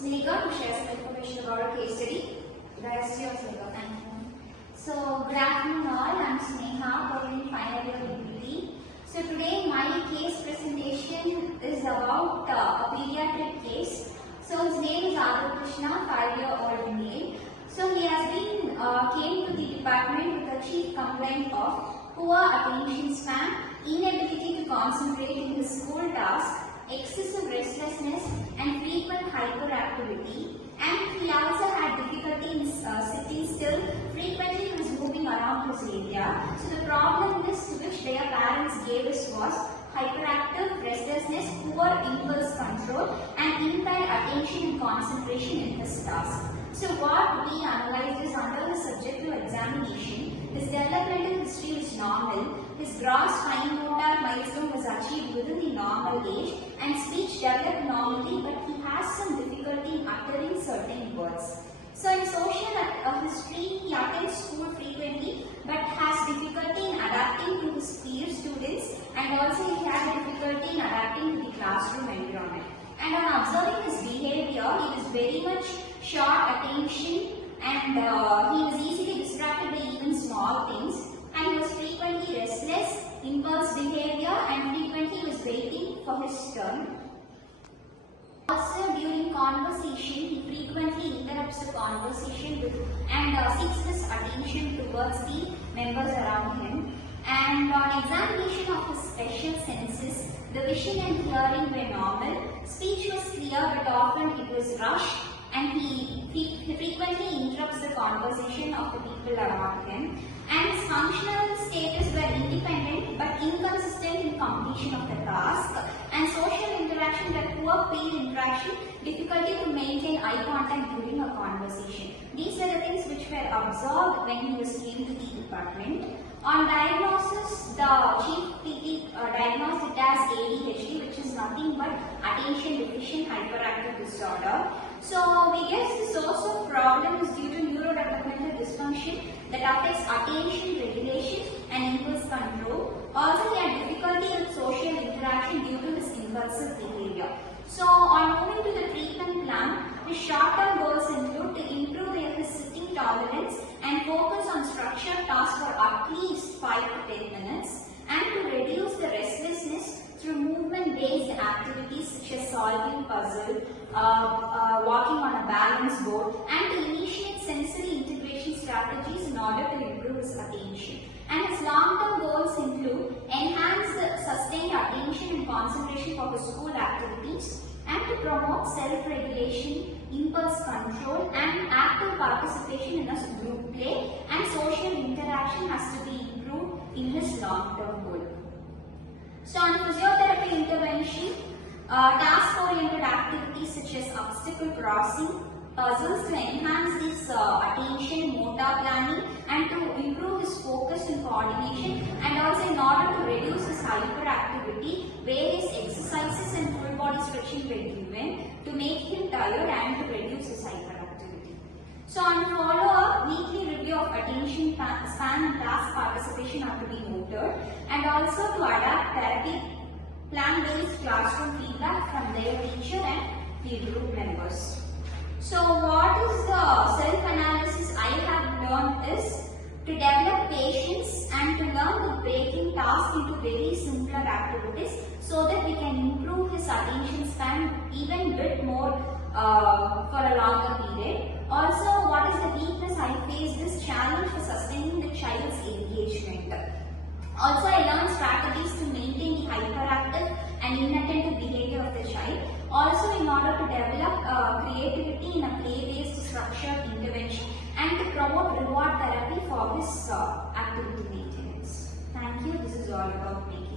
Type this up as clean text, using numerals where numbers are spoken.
Sneha to share some information about our case study. The rest of Sneha. Thank you. So, good afternoon all. I'm Sneha, currently final year degree. So, today my case presentation is about a pediatric case. So, his name is Adar Krishna, 5-year-old male. So, he has been came to the department with a chief complaint of poor attention span, inability to concentrate in his school tasks, excessive restlessness and frequent hyperactivity, and he also had difficulty in sitting still. Frequently he was moving around his area. So the problem list to which their parents gave us was hyperactive, restlessness, poor impulse control and impaired attention and concentration in his task. So what we analyzed is under the subjective examination, his developmental history was normal, his gross fine motor milestone was achieved within the normal age, and speech developed normally, but he has some difficulty in uttering certain words. So in social history, he attends school frequently but has difficulty in adapting to his peer students, and also he had difficulty in adapting to the classroom environment. And on observing his behavior, he was very much short attention and he was easily distracted by even small things, and he was frequently restless, impulse behavior, and frequently was waiting for his turn. Also during conversation, he frequently interrupts the conversation and seeks his attention towards the members around him. And on examination of his special senses, the vision and hearing were normal, speech was clear but often it was rushed, and he frequently interrupts the conversation of the people around him. And his functional status were independent but inconsistent in completion of the task, and social interaction were poor peer interaction, difficulty to maintain eye contact during a conversation. These are the things which were observed when he was came to the department. On diagnosis, the chief PT diagnosed it as ADHD, which is nothing but attention deficient hyperactive disorder. So we guess the source of problem is due to neurodevelopmental dysfunction that affects attention, regulation and impulse control. Also, he had difficulty with social interaction due to his impulsive behavior. So on moving to the treatment plan, his short-term goals include to improve his sitting tolerance and focus on structured tasks for at least 5 to 10 minutes, and to reduce the restlessness through movement-based activities such as solving puzzle, walking on a balance board, and to initiate sensory integration strategies in order to improve his attention. And his long-term goals include enhance the sustained attention and concentration for his school activities, and to promote self-regulation, impulse control and active participation in a group play, and social interaction has to be improved in his long-term goal. So on physiotherapy intervention, task-oriented activities such as obstacle crossing, puzzles to enhance this attention, motor planning, and to improve his focus and coordination, and also in order to reduce his hyperactivity, various exercises and full body stretching were given to make him tired and to reduce his hyperactivity. So on follow-up, weekly review of attention span and task participation are to be noted, and also to adapt therapy plan-based classroom feedback from their teacher and field group members. So what is the self-analysis I have learned is to develop patience and to learn the breaking tasks into very simpler activities so that we can improve his attention span even bit more for a longer period. Also, what is the weakness I face this challenge for sustaining the child's engagement. Also, I learned strategies to maintain the hyperactive and inattentive behavior of the child. Also, in order to develop creativity in a play-based structured intervention, and to promote reward therapy for his activity maintenance. Thank you. This is all about me.